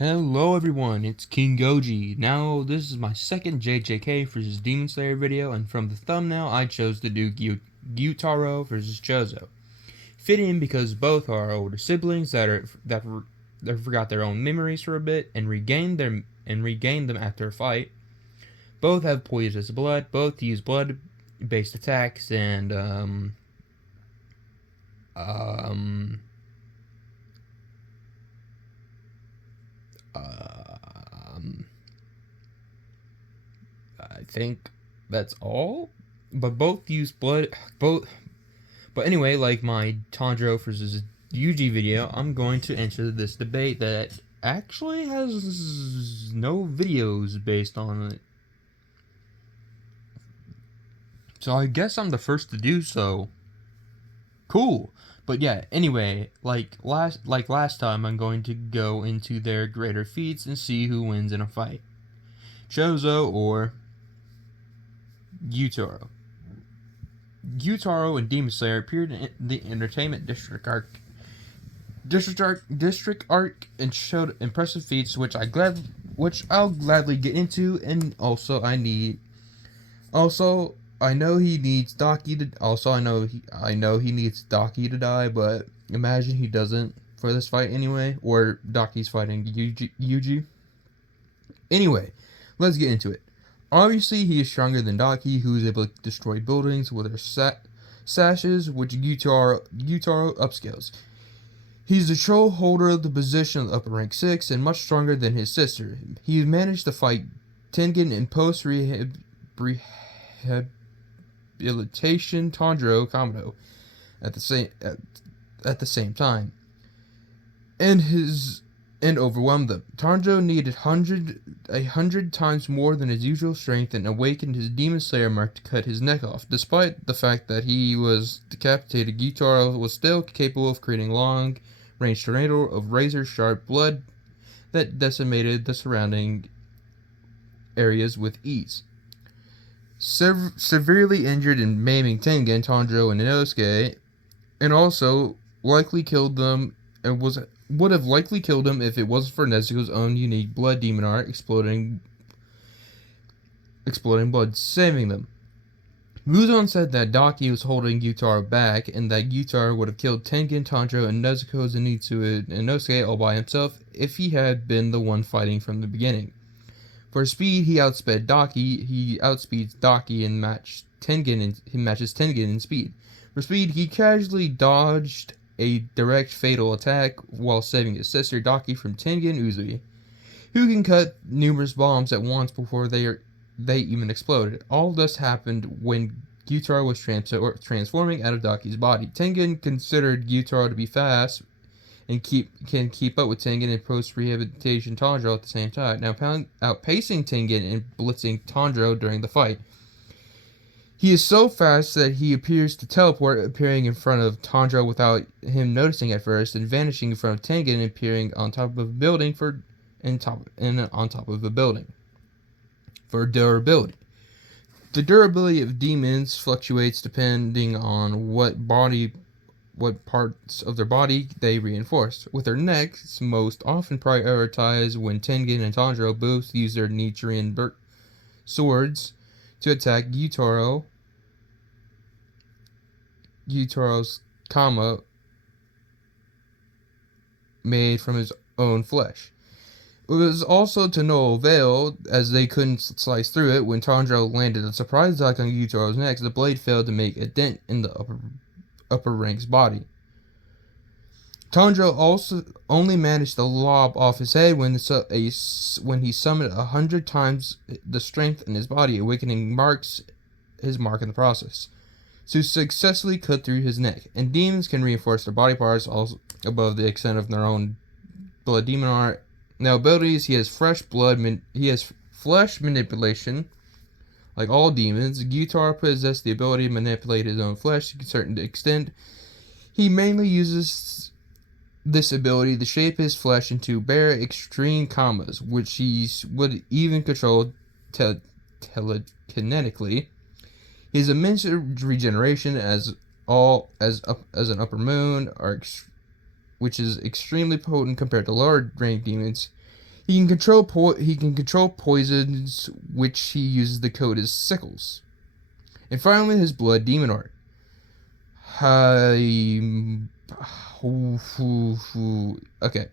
Hello everyone, it's King Goji. Now, this is my second JJK vs Demon Slayer video, and from the thumbnail, I chose to do Gyutaro vs Choso. Fitting because both are older siblings that forgot their own memories for a bit and regained them after a fight. Both have poisonous blood. Both use blood-based attacks and um um I think that's all. But both use blood. But anyway, like my Tanjiro versus Yuji video, I'm going to enter this debate that actually has no videos based on it. So I guess I'm the first to do so. Cool. But yeah, anyway, like last time, I'm going to go into their greater feats and see who wins in a fight. Choso or Gyutaro. Gyutaro and Demon Slayer appeared in the Entertainment District arc and showed impressive feats, which I'll gladly get into. And also, I know he needs Daki to. Also, I know he needs Daki to die, but imagine he doesn't for this fight anyway, or Daki's fighting Yuji. Anyway, let's get into it. Obviously, he is stronger than Daki, who is able to destroy buildings with her sashes, which Gyutaro upscales. He's the troll holder of the position of upper rank 6 and much stronger than his sister. He managed to fight Tengen in post-rehabilitation Tanjiro Kamado at the same time, and overwhelmed them. Tanjiro needed 100 times more than his usual strength and awakened his Demon Slayer mark to cut his neck off. Despite the fact that he was decapitated, Gyutaro was still capable of creating long-range tornado of razor-sharp blood that decimated the surrounding areas with ease. Severely injured and maiming Tengen, Tanjiro, and Inosuke, and also likely killed them, and would have likely killed him if it wasn't for Nezuko's own unique blood demon art exploding blood, saving them. Muzan said that Daki was holding Gyutaro back, and that Gyutaro would have killed Tengen, Tanjiro, and Nezuko, Zenitsu, and Inosuke all by himself if he had been the one fighting from the beginning. For speed, he outsped Daki. He outspeeds Daki and matches Tengen in speed. For speed, he casually dodged a direct fatal attack while saving his sister Daki from Tengen Uzui, who can cut numerous bombs at once before they even exploded. All this happened when Gyutaro was transforming out of Daki's body. Tengen considered Gyutaro to be fast and can keep up with Tengen and post-rehabilitation Tanjiro at the same time, now outpacing Tengen and blitzing Tanjiro during the fight. He is so fast that he appears to teleport, appearing in front of Tanjiro without him noticing at first, and vanishing in front of Tengen and appearing on top of a building for durability. The durability of demons fluctuates depending on what parts of their body they reinforce. With their necks, most often prioritized when Tengen and Tanjiro both use their Nichiren swords to attack Gyutaro's Kama made from his own flesh. It was also to no avail, as they couldn't slice through it. When Tanjiro landed a surprise attack on Gyutaro's neck, the blade failed to make a dent in the upper rank's body. Tanjiro also only managed to lob off his head when he summoned 100 times the strength in his body, awakening his mark in the process, to successfully cut through his neck. And demons can reinforce their body parts also above the extent of their own blood demon art. Now, abilities: he has flesh manipulation. Like all demons, Gyutaro possesses the ability to manipulate his own flesh to a certain extent. He mainly uses this ability to shape his flesh into bare extreme kamas, which he would even control telekinetically. His immense regeneration as an upper moon, which is extremely potent compared to lower rank demons. He can control poisons, which he uses the code as sickles. And finally, his blood demon art. Okay.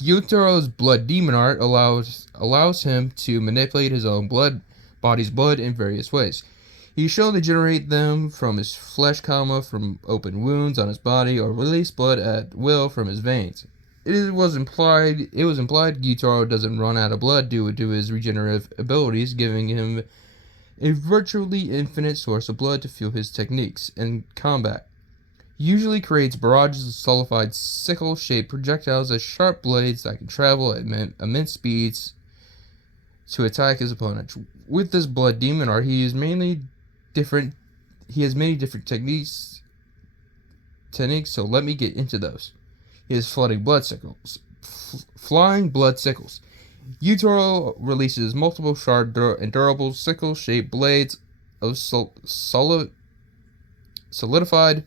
Gyutaro's blood demon art allows him to manipulate his own body's blood in various ways. He's shown to generate them from his flesh, from open wounds on his body, or release blood at will from his veins. It was implied Gyutaro doesn't run out of blood due to his regenerative abilities, giving him a virtually infinite source of blood to fuel his techniques in combat. He usually creates barrages of solidified sickle-shaped projectiles as sharp blades that can travel at immense speeds to attack his opponent. With this blood demon art, he has many different techniques, so let me get into those. He has flying blood sickles. Gyutaro releases multiple sharp and durable sickle-shaped blades of solidified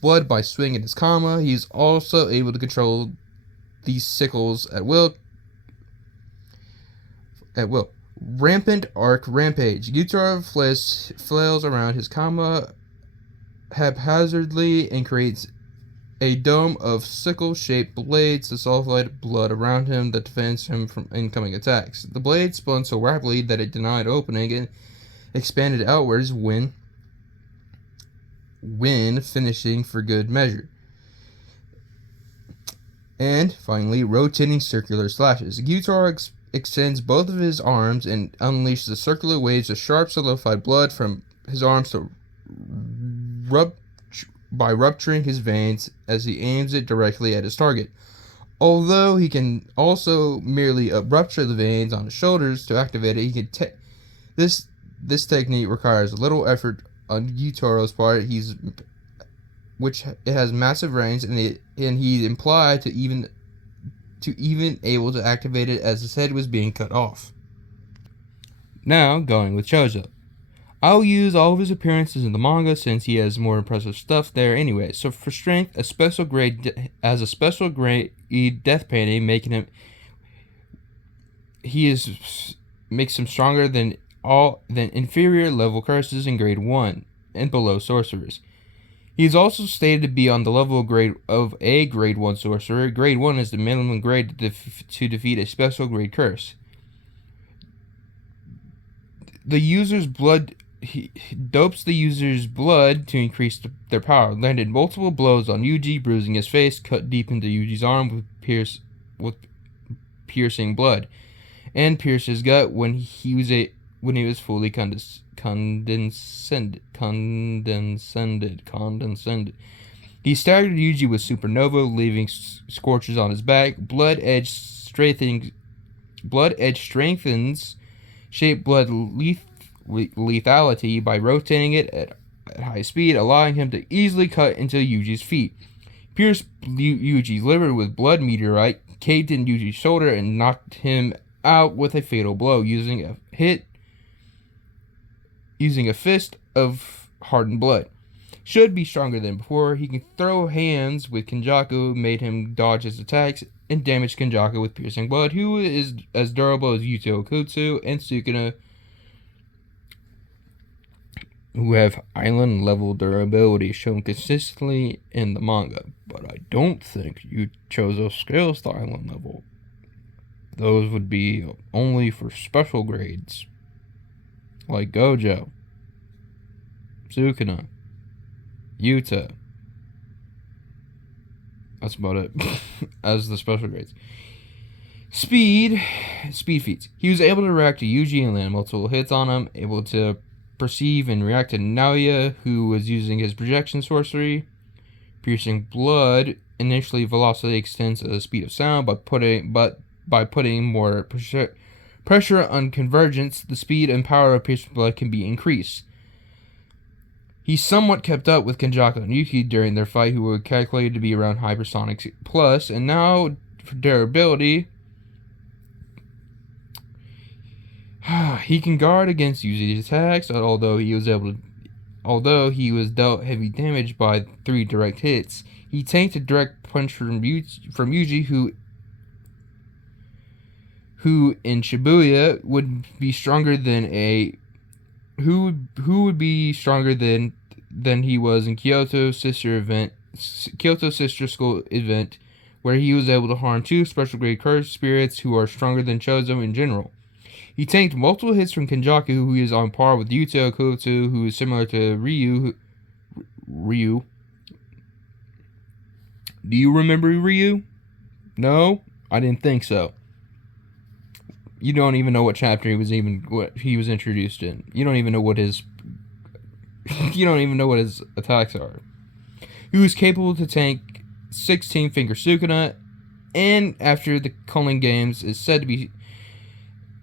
blood by swinging his kama. He's also able to control these sickles at will. Rampant arc rampage. Gyutaro flails around his kama haphazardly and creates a dome of sickle-shaped blades to solidified blood around him that defends him from incoming attacks. The blade spun so rapidly that it denied opening and expanded outwards when finishing for good measure. And finally, rotating circular slashes. Gyutaro extends both of his arms and unleashes circular waves of sharp solidified blood from his arms by rupturing his veins as he aims it directly at his target. Although he can also merely rupture the veins on his shoulders to activate it, this technique requires little effort on Gyutaro's part. Which it has massive range, and he implied to even able to activate it as his head was being cut off. Now, going with Choso. I'll use all of his appearances in the manga since he has more impressive stuff there anyway. So for strength, a special grade death painting, makes him stronger than inferior level curses in grade 1 and below sorcerers. He is also stated to be on the level of a grade 1 sorcerer. Grade 1 is the minimum grade to defeat a special grade curse. The user's blood He dopes the user's blood to increase their power. Landed multiple blows on Yuji, bruising his face, cut deep into Yuji's arm with piercing blood, and pierced his gut when he was fully condescended. He staggered Yuji with supernova, leaving scorches on his back. Blood edge strengthens shape blood lethality by rotating it at high speed, allowing him to easily cut into Yuji's feet. Pierced Yuji's liver with blood meteorite, caved in Yuji's shoulder, and knocked him out with a fatal blow using a fist of hardened blood. Should be stronger than before. He can throw hands with Kenjaku, made him dodge his attacks, and damage Kenjaku with piercing blood, who is as durable as Yuto Kutsu and Sukuna, who have island level durability shown consistently in the manga. But I don't think Choso scales to island level. Those would be only for special grades, like Gojo, Sukuna, Yuta. That's about it. As the special grades. Speed feats. He was able to react to Yuji and land multiple hits on him, able to perceive and react to Naoya, who was using his projection sorcery. Piercing blood. Initially, velocity extends at the speed of sound, by putting more pressure on convergence, the speed and power of piercing blood can be increased. He somewhat kept up with Kenjaku and Yuki during their fight, who were calculated to be around hypersonic plus, and now for durability, he can guard against Yuji's attacks, although he was dealt heavy damage by 3 direct hits. He tanked a direct punch from Yuji, who who in Shibuya would be stronger than who would be stronger than he was in Kyoto Sister School event, where he was able to harm two special grade cursed spirits who are stronger than Choso in general. He tanked multiple hits from Kenjaku, who is on par with Yuto Koto, who is similar to Ryu. Do you remember Ryu? No? I didn't think so. You don't even know what chapter what he was introduced in. You don't even know what his attacks are. He was capable to tank 16 finger Sukuna, and after the Culling Games is said to be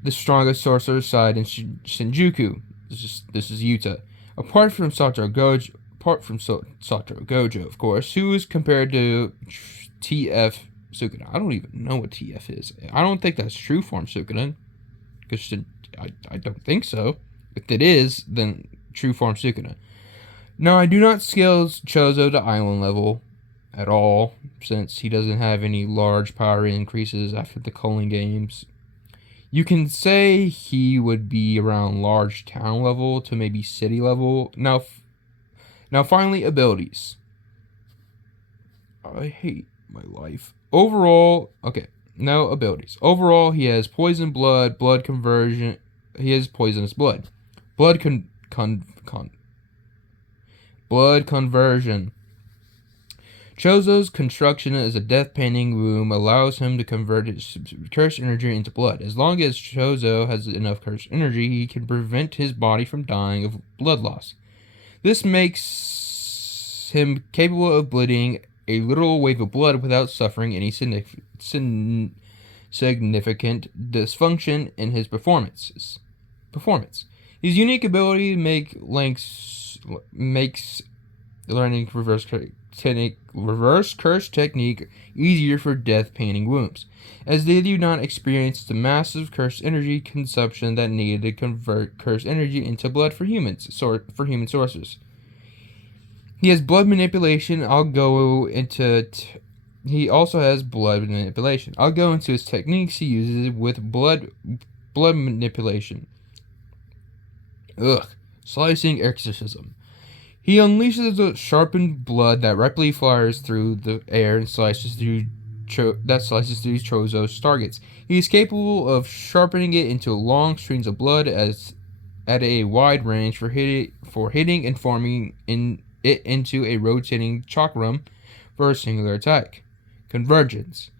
the strongest sorcerer's side in Shinjuku. This is Yuta. Apart from Satoru Gojo, of course, who is compared to TF Sukuna. I don't even know what TF is. I don't think that's true form Sukuna, because I don't think so. If it is, then true form Sukuna. Now, I do not scale Choso to island level at all, since he doesn't have any large power increases after the Culling Games. You can say he would be around large town level to maybe city level. Now finally, abilities. I hate my life. Overall, okay, now abilities. Overall, he has poison blood, blood conversion. He has poisonous blood. Blood conversion. Choso's construction as a death painting womb allows him to convert his cursed energy into blood. As long as Choso has enough cursed energy, he can prevent his body from dying of blood loss. This makes him capable of bleeding a literal wave of blood without suffering any significant dysfunction in his performance. His unique ability makes learning reverse curse technique easier for death painting wombs, as they do not experience the massive cursed energy consumption that needed to convert cursed energy into blood for human sources. He has blood manipulation. He also has blood manipulation. I'll go into his techniques he uses with blood manipulation. Slicing exorcism. He unleashes a sharpened blood that rapidly flies through the air and slices through Choso's targets. He is capable of sharpening it into long streams of blood at a wide range for hitting and forming it into a rotating chakram for a singular attack. Convergence.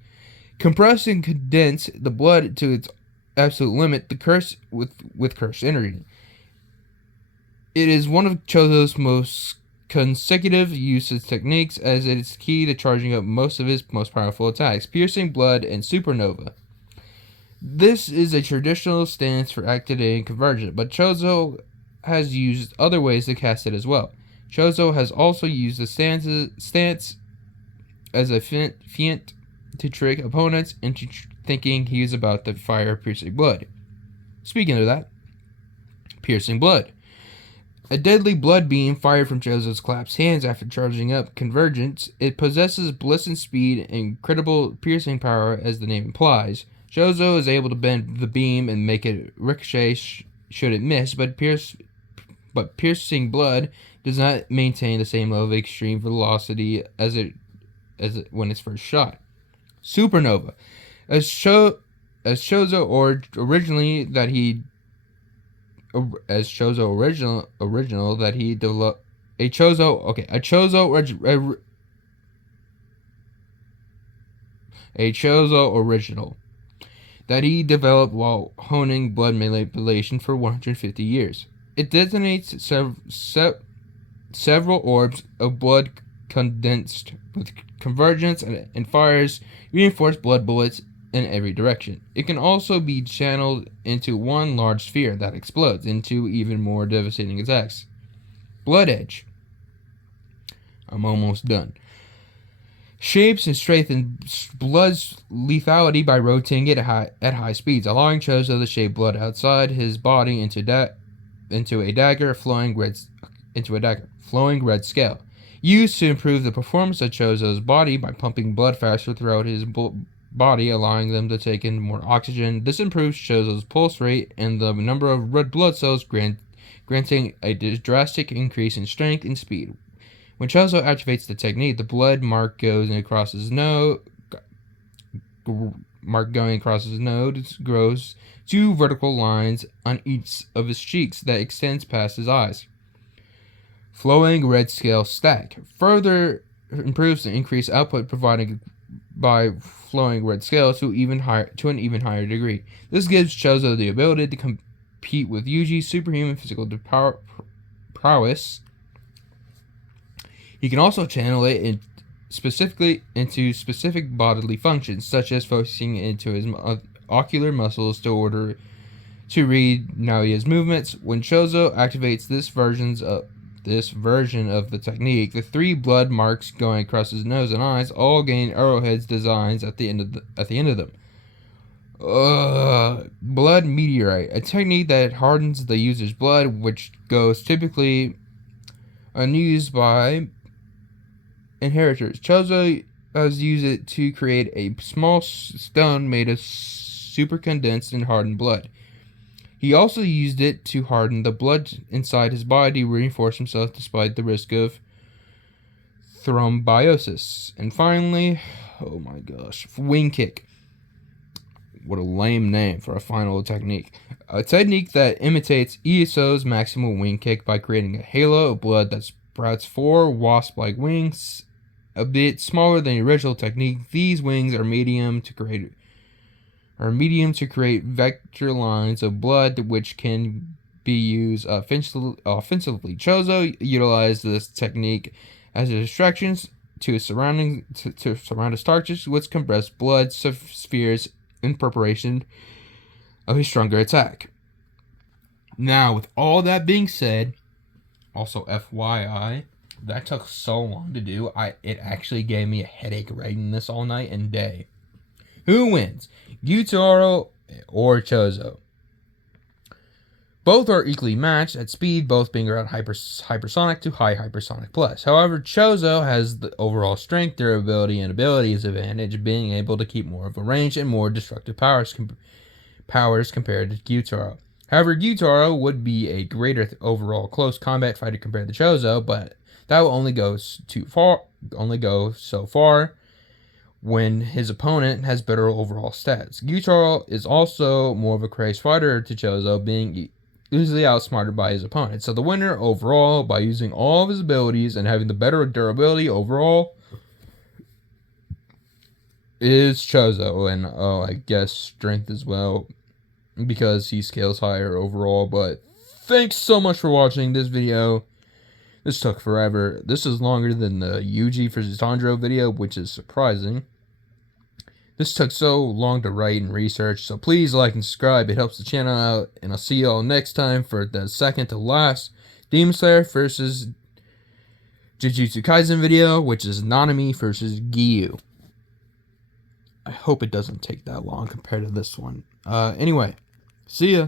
Compress and condense the blood to its absolute limit, with cursed energy. It is one of Choso's most consecutive usage techniques, as it is key to charging up most of his most powerful attacks, piercing blood and supernova. This is a traditional stance for activating convergence, but Choso has used other ways to cast it as well. Choso has also used the stance as a feint to trick opponents into thinking he is about to fire piercing blood. Speaking of that, piercing blood. A deadly blood beam fired from Choso's collapsed hands after charging up convergence. It possesses bliss and speed and incredible piercing power, as the name implies. Choso is able to bend the beam and make it ricochet should it miss, but piercing blood does not maintain the same level of extreme velocity as it when it's first shot. Supernova. As Choso original that he developed a Choso original that he developed while honing blood manipulation for 150 years. It detonates several orbs of blood condensed with convergence and fires reinforced blood bullets in every direction. It can also be channeled into one large sphere that explodes into even more devastating attacks. Blood Edge. I'm almost done. Shapes and strengthens blood's lethality by rotating it at high speeds, allowing Choso to shape blood outside his body into a dagger flowing red scale. Used to improve the performance of Choso's body by pumping blood faster throughout his body, allowing them to take in more oxygen. This improves Choso's pulse rate and the number of red blood cells, granting a drastic increase in strength and speed. When Choso activates the technique, the blood mark goes across his nose. Mark going across his nose grows 2 vertical lines on each of his cheeks that extends past his eyes. Flowing red scale stack further improves the increased output provided by flowing red scale to an even higher degree. This gives Choso the ability to compete with Yuji's superhuman physical prowess. He can also channel it specifically into specific bodily functions, such as focusing into his ocular muscles to read Naoya's movements. When Choso activates this version of the technique, the 3 blood marks going across his nose and eyes all gain arrowheads designs at the end of them. Blood meteorite, a technique that hardens the user's blood, which goes typically unused by inheritors. Choso has used it to create a small stone made of super condensed and hardened blood. He also used it to harden the blood inside his body to reinforce himself despite the risk of thrombosis. And finally, oh my gosh, wing kick. What a lame name for a final technique. A technique that imitates Iso's maximal wing kick by creating a halo of blood that sprouts 4 wasp-like wings, a bit smaller than the original technique. These wings are medium to create vector lines of blood which can be used offensively. Choso utilized this technique as a distraction to surround his targets with compressed blood spheres in preparation of a stronger attack. Now, with all that being said, also FYI, that took so long to do, it actually gave me a headache writing this all night and day. Who wins, Gyutaro or Choso? Both are equally matched at speed, both being around hypersonic to high hypersonic plus. However, Choso has the overall strength, durability, and abilities advantage, being able to keep more of a range and more destructive powers compared to Gyutaro. However, Gyutaro would be a greater overall close combat fighter compared to Choso, but that will only go so far when his opponent has better overall stats. Gyutaro is also more of a crazed fighter to Choso, being easily outsmarted by his opponent. So the winner overall, by using all of his abilities and having the better durability overall, is Choso, and I guess strength as well, because he scales higher overall. But thanks so much for watching this video. This took forever. This is longer than the Yuji vs. Tanjiro video, which is surprising. This took so long to write and research, so please like and subscribe. It helps the channel out, and I'll see y'all next time for the second to last Demon Slayer vs. Jujutsu Kaisen video, which is Nanami vs. Giyu. I hope it doesn't take that long compared to this one. Anyway, see ya.